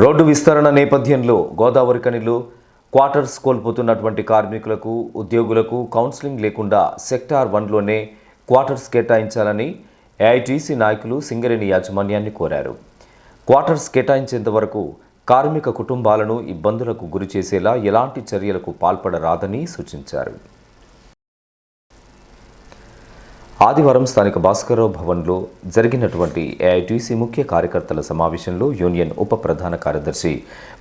Road విస్తరణ నేపథ్యంలో Godavari కనిలు quarters కోల్పోతున్నటువంటి కార్మికులకు ఉద్యోగులకు కౌన్సిలింగ్ లేకుండా సెక్టార్ వన్లోనే క్వార్టర్స్ కేటాయించాలని ఏఐటీసీ నాయకులు సింగరేణి యాజమాన్యాన్ని కోరారు. క్వార్టర్స్ కేటాయించేంత వరకు కార్మిక కుటుంబాలను ఇబ్బందులకు గురిచేసేలా ఎలాంటి చర్యలకు పాల్పడరాదని సూచించారు. ఆదివారం స్థానిక భాస్కరరావు భవన్లో జరిగినటువంటి ఏఐటీసీ ముఖ్య కార్యకర్తల సమావేశంలో యూనియన్ ఉప ప్రధాన కార్యదర్శి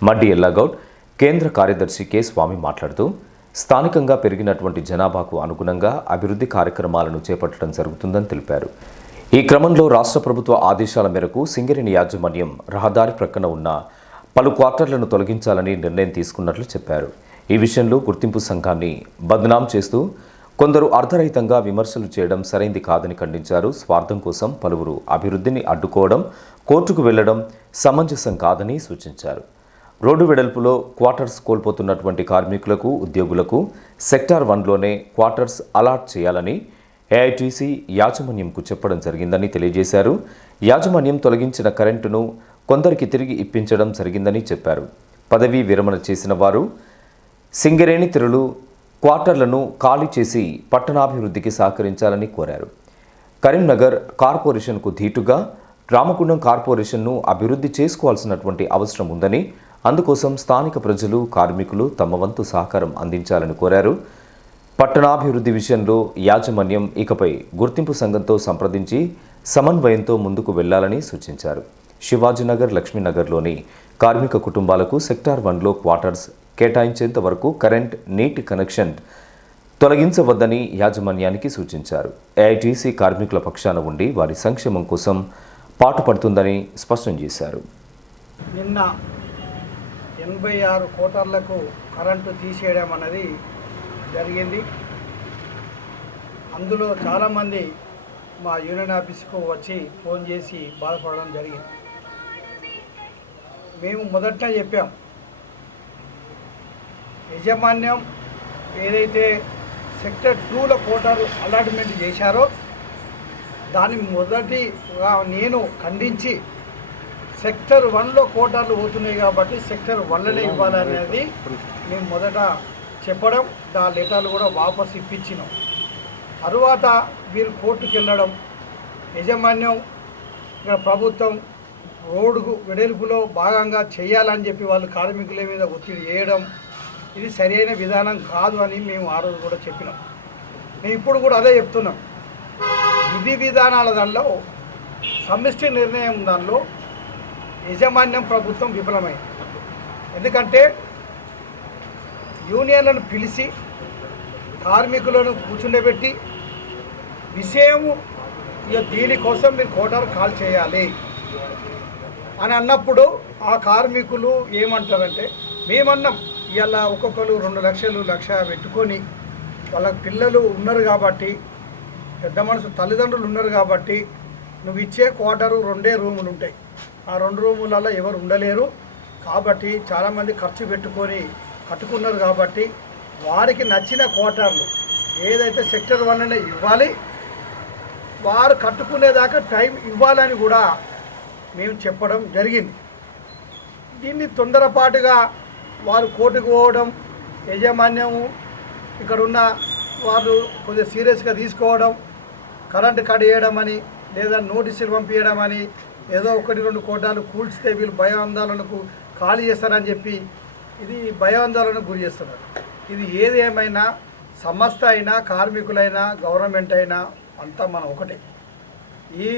మడ్డి ఎల్లాగౌడ్ కేంద్ర కార్యదర్శి కె స్వామి మాట్లాడుతూ స్థానికంగా పెరిగినటువంటి జనాభాకు అనుగుణంగా అభివృద్ధి కార్యక్రమాలను చేపట్టడం జరుగుతుందని తెలిపారు. ఈ క్రమంలో రాష్ట్ర ప్రభుత్వ ఆదేశాల మేరకు సింగరేణి యాజమాన్యం రహదారి ప్రక్కన ఉన్న పలు క్వార్టర్లను తొలగించాలని నిర్ణయం తీసుకున్నట్లు చెప్పారు. ఈ విషయంలో గుర్తింపు సంఘాన్ని బద్నాం చేస్తూ కొందరు అర్ధరహితంగా విమర్శలు చేయడం సరైంది కాదని ఖండించారు. స్వార్థం కోసం పలువురు అభివృద్ధిని అడ్డుకోవడం కోర్టుకు వెళ్ళడం సమంజసం కాదని సూచించారు. రోడ్డు వెడల్పులో క్వార్టర్స్ కోల్పోతున్నటువంటి కార్మికులకు ఉద్యోగులకు సెక్టార్ వన్లోనే క్వార్టర్స్ అలాట్ చేయాలని ఏఐటీసీ యాజమాన్యంకు చెప్పడం జరిగిందని తెలియజేశారు. యాజమాన్యం తొలగించిన కరెంటును కొందరికి తిరిగి ఇప్పించడం జరిగిందని చెప్పారు. పదవీ విరమణ చేసిన వారు సింగరేణి తిరులు క్వార్టర్లను ఖాళీ చేసి పట్టణాభివృద్ధికి సహకరించాలని కోరారు. కరీంనగర్ కార్పొరేషన్కు ధీటుగా రామకుండం కార్పొరేషన్ను అభివృద్ధి చేసుకోవాల్సినటువంటి అవసరం ఉందని అందుకోసం స్థానిక ప్రజలు కార్మికులు తమ వంతు సహకారం అందించాలని కోరారు. పట్టణాభివృద్ధి విషయంలో యాజమాన్యం ఇకపై గుర్తింపు సంఘంతో సంప్రదించి సమన్వయంతో ముందుకు వెళ్ళాలని సూచించారు. శివాజీనగర్ లక్ష్మీనగర్లోని కార్మిక కుటుంబాలకు సెక్టార్ వన్లో క్వార్టర్స్ కేటాయించేంత వరకు కరెంట్ నీటి కనెక్షన్ తొలగించవద్దని యాజమాన్యానికి సూచించారు. ఏఐటీసీ కార్మికుల పక్షాన ఉండి వారి సంక్షేమం కోసం పాటుపడుతుందని స్పష్టం చేశారు. నిన్న ఎనభై ఆరు కోటర్లకు కరెంటు తీసేయడం అన్నది జరిగింది. అందులో చాలామంది మా యూనియన్ ఆఫీస్కు వచ్చి ఫోన్ చేసి బాధపడడం జరిగింది. మేము మొదట చెప్పాం యాజమాన్యం ఏదైతే సెక్టర్ టూలో కోటారు అలాట్మెంట్ చేశారో దాని మొదటిగా నేను ఖండించి సెక్టర్ వన్లో కోటాలు పోతున్నాయి కాబట్టి సెక్టర్ వన్లోనే ఇవ్వాలనేది మేము మొదట చెప్పడం దా లెటర్లు కూడా వాపస్ ఇప్పించినాం. తరువాత వీరు కోర్టుకు వెళ్ళడం యజమాన్యం ఇక్కడ ప్రభుత్వం రోడ్డుకు వెడల్పులో భాగంగా చేయాలని చెప్పి వాళ్ళు కార్మికుల మీద ఒత్తిడి చేయడం ఇది సరైన విధానం కాదు అని మేము ఆ రోజు కూడా చెప్పినాం. మేము ఇప్పుడు కూడా అదే చెప్తున్నాం. విధి విధానాల దానిలో సమిష్టి నిర్ణయం దానిలో యజమాన్యం ప్రభుత్వం విఫలమైంది. ఎందుకంటే యూనియన్లను పిలిచి కార్మికులను కూర్చుండబెట్టి విషయము ఇక దీనికోసం మీరు కోటారు కాల్ చేయాలి అని అన్నప్పుడు ఆ కార్మికులు ఏమంటారంటే మేమన్నాం ఇలా ఒక్కొక్కరు రెండు లక్షలు లక్ష పెట్టుకొని వాళ్ళ పిల్లలు ఉన్నారు కాబట్టి పెద్ద మనసు తల్లిదండ్రులు ఉన్నారు కాబట్టి నువ్వు ఇచ్చే క్వార్టరు రెండే రూములు ఉంటాయి. ఆ రెండు రూములలో ఎవరు ఉండలేరు. కాబట్టి చాలామంది ఖర్చు పెట్టుకొని కట్టుకున్నారు కాబట్టి వారికి నచ్చిన క్వార్టర్లు ఏదైతే సెక్టర్ వన్ అనే ఇవ్వాలి వారు కట్టుకునేదాకా టైం ఇవ్వాలని కూడా మేము చెప్పడం జరిగింది. దీన్ని తొందరపాటుగా వారు కోర్టుకు పోవడం యజమాన్యము ఇక్కడ ఉన్న వాళ్ళు కొద్దిగా సీరియస్గా తీసుకోవడం కరెంటు కట్ చేయడం అని లేదా నోటీసులు పంపించడం అని ఏదో ఒకటి రెండు కోటాలు కూల్చితే వీళ్ళు భయాందోళనకు ఖాళీ చేస్తారని చెప్పి ఇది భయాందోళనకు గురి చేస్తున్నారు. ఇది ఏది ఏమైనా సంస్థ అయినా కార్మికులైనా గవర్నమెంట్ అయినా అంతా మనం ఒకటే. ఈ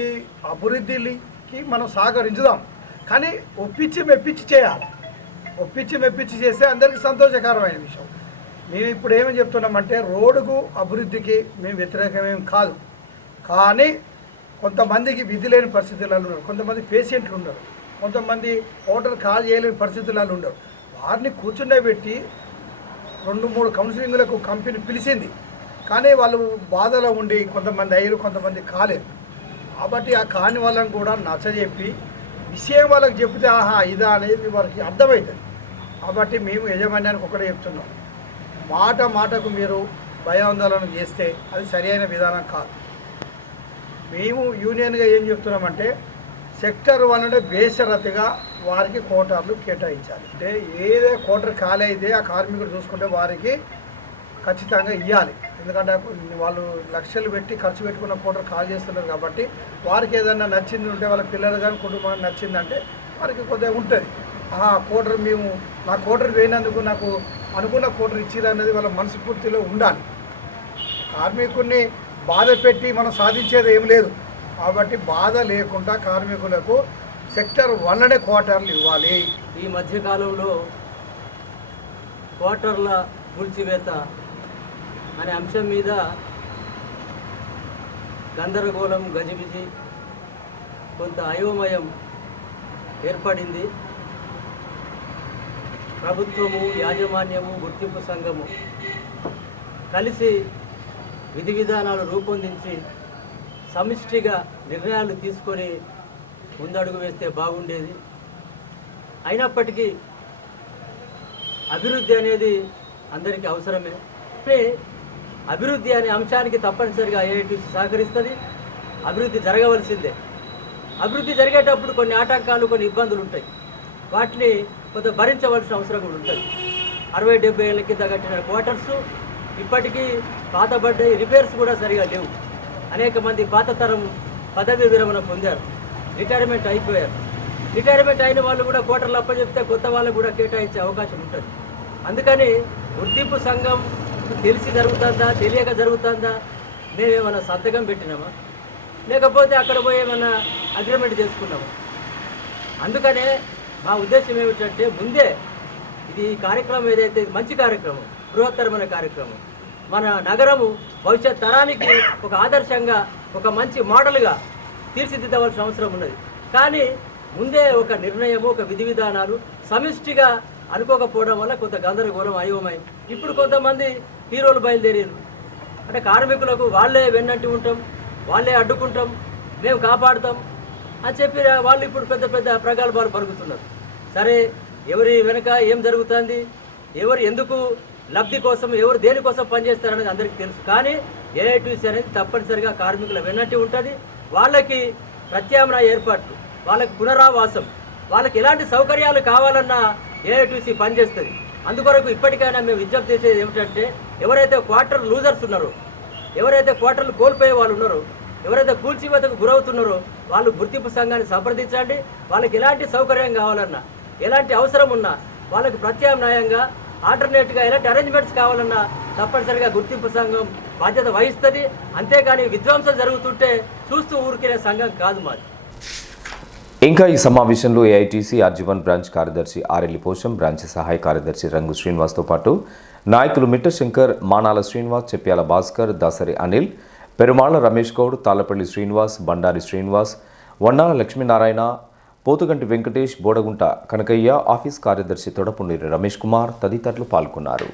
అభివృద్ధికి మనం సహకరించుదాం. కానీ ఒప్పించి మెప్పించి చేయాలి. ఒప్పించి మెప్పించి చేస్తే అందరికీ సంతోషకరమైన విషయం. మేము ఇప్పుడు ఏమని చెప్తున్నామంటే రోడ్డుకు అభివృద్ధికి మేము వ్యతిరేకమేం కాదు. కానీ కొంతమందికి విధి లేని పరిస్థితులలో ఉన్నారు. కొంతమంది పేషెంట్లు ఉన్నారు. కొంతమంది ఓటర్ కాల్ చేయలేని పరిస్థితులలో ఉండరు వారిని కూర్చుండబెట్టి రెండు మూడు కౌన్సిలింగ్లకు కంపెనీ పిలిచింది. కానీ వాళ్ళు బాధలో ఉండి కొంతమంది అయ్యారు కొంతమంది కాలేదు. కాబట్టి ఆ కాని వాళ్ళని కూడా నచ్చజెప్పి విషయం వాళ్ళకి చెప్తే ఆహా ఇదా అనేది వారికి అర్థమవుతుంది. కాబట్టి మేము యజమాన్యానికి ఒకటే చెప్తున్నాం. మాట మాటకు మీరు భయాందోళన చేస్తే అది సరైన విధానం కాదు. మేము యూనియన్గా ఏం చెప్తున్నామంటే సెక్టర్ వన్లో బేషరతిగా వారికి కోటార్లు కేటాయించాలి. అంటే ఏదే కోటర్ ఖాళీ అయితే ఆ కార్మికుడు చూసుకుంటే వారికి ఖచ్చితంగా ఇవ్వాలి ఎందుకంటే వాళ్ళు లక్షలు పెట్టి ఖర్చు పెట్టుకున్న కోటర్ ఖాళీ చేస్తున్నారు కాబట్టి వారికి ఏదైనా నచ్చింది ఉంటే వాళ్ళ పిల్లలు కానీ కుటుంబానికి నచ్చిందంటే వారికి కొద్దిగా ఉంటుంది. ఆ కోటర్ మేము నా కోటర్ వేయినందుకు నాకు అనుకున్న కోటర్ ఇచ్చిరు అనేది వాళ్ళ మనస్ఫూర్తిలో ఉండాలి. కార్మికుడిని బాధ పెట్టి మనం సాధించేది ఏం లేదు. కాబట్టి బాధ లేకుండా కార్మికులకు సెక్టర్ వన్లనే క్వార్టర్లు ఇవ్వాలి. ఈ మధ్యకాలంలో క్వార్టర్ల కూల్చివేత అనే అంశం మీద గందరగోళం గజిబిజి కొంత అయోమయం ఏర్పడింది. ప్రభుత్వము యాజమాన్యము గుర్తింపు సంఘము కలిసి విధి విధానాలు రూపొందించి సమిష్టిగా నిర్ణయాలు తీసుకొని ముందడుగు వేస్తే బాగుండేది. అయినప్పటికీ అభివృద్ధి అనేది అందరికీ అవసరమే. కానీ అభివృద్ధి అనే అంశానికి తప్పనిసరిగా ఏఐటీసీ సహకరిస్తుంది. అభివృద్ధి జరగవలసిందే. అభివృద్ధి జరిగేటప్పుడు కొన్ని ఆటంకాలు కొన్ని ఇబ్బందులు ఉంటాయి వాటిని కొంత భరించవలసిన అవసరం కూడా ఉంటుంది. అరవై డెబ్బై ఏళ్ళ కింద కట్టిన క్వార్టర్స్ ఇప్పటికీ పాతబడ్డాయి రిపేర్స్ కూడా సరిగా లేవు. అనేక మంది పాత తరం పదవి విరమణ పొందారు. రిటైర్మెంట్ అయిపోయారు. రిటైర్మెంట్ అయిన వాళ్ళు కూడా కోటర్లు అప్పచెప్తే కొత్త వాళ్ళకు కూడా కేటాయించే అవకాశం ఉంటుంది. అందుకని గుర్తింపు సంఘం తెలిసి జరుగుతుందా తెలియక జరుగుతుందా మేమేమైనా సంతకం పెట్టినామా? లేకపోతే అక్కడ పోయి ఏమైనా అగ్రిమెంట్ చేసుకున్నామా? అందుకనే మా ఉద్దేశం ఏమిటంటే ముందే ఇది కార్యక్రమం ఏదైతే మంచి కార్యక్రమం బృహత్తరమైన కార్యక్రమం. మన నగరము భవిష్యత్ తరానికి ఒక ఆదర్శంగా ఒక మంచి మోడల్గా తీర్చిదిద్దవలసిన అవసరం ఉన్నది. కానీ ముందే ఒక నిర్ణయము ఒక విధి విధానాలు సమిష్టిగా అనుకోకపోవడం వల్ల కొంత గందరగోళం అయోమయం. ఇప్పుడు కొంతమంది హీరోలు బయలుదేరారు. అంటే కార్మికులకు వాళ్ళే వెన్నంటి ఉంటాం వాళ్ళే అడ్డుకుంటాం మేము కాపాడుతాం అని చెప్పి వాళ్ళు ఇప్పుడు పెద్ద పెద్ద ప్రగల్భాలు పలుకుతున్నారు. సరే ఎవరి వెనక ఏం జరుగుతుంది? ఎవరు ఎందుకు లబ్ధి కోసం ఎవరు దేనికోసం పనిచేస్తారనేది అందరికీ తెలుసు. కానీ ఏఐటీసీ అనేది తప్పనిసరిగా కార్మికుల వెన్నట్టి ఉంటుంది. వాళ్ళకి ప్రత్యామ్నాయ ఏర్పాట్లు వాళ్ళకి పునరావాసం వాళ్ళకి ఎలాంటి సౌకర్యాలు కావాలన్నా ఏఐటీసీ పనిచేస్తుంది. అందుకొరకు ఇప్పటికైనా మేము విజ్ఞప్తి చేసేది ఏమిటంటే ఎవరైతే క్వార్టర్ లూజర్స్ ఉన్నారో ఎవరైతే క్వార్టర్లు కోల్పోయే వాళ్ళు ఉన్నారో ఎవరైతే కూల్చివేతకు గురవుతున్నారో వాళ్ళు గుర్తింపు సంఘాన్ని సంప్రదించండి. వాళ్ళకి ఎలాంటి సౌకర్యం కావాలన్నా ఎలాంటి అవసరం ఉన్నా వాళ్ళకి ప్రత్యామ్నాయంగా ఆల్టర్నేట్గా ఎలాంటి అరేంజ్మెంట్స్ కావాలన్నా తప్పనిసరిగా గుర్తింపు సంఘం బాధ్యత వహిస్తుంది. అంతేగాని విధ్వంసం జరుగుతుంటే చూస్తూ ఊరికినే సంఘం కాదు మాది. ఇంకా ఈ సమావేశంలో ఏఐటీసీ ఆర్జీవన్ బ్రాంచ్ కార్యదర్శి ఆర్ఎల్లి పోషం బ్రాంచ్ సహాయ కార్యదర్శి రంగు శ్రీనివాస్తో పాటు నాయకులు మిట్ట శంకర్ మానాల శ్రీనివాస్ చెప్పాల భాస్కర్ దాసరి అనిల్ పెరుమాళ రమేష్ గౌడ్ తాళ్ళపల్లి శ్రీనివాస్ బండారి శ్రీనివాస్ వన్నాల లక్ష్మీనారాయణ పోతుగంటి వెంకటేష్ బోడగుంట కనకయ్య ఆఫీస్ కార్యదర్శి తొడపుండి రమేష్ కుమార్ తదితరులు పాల్గొన్నారు.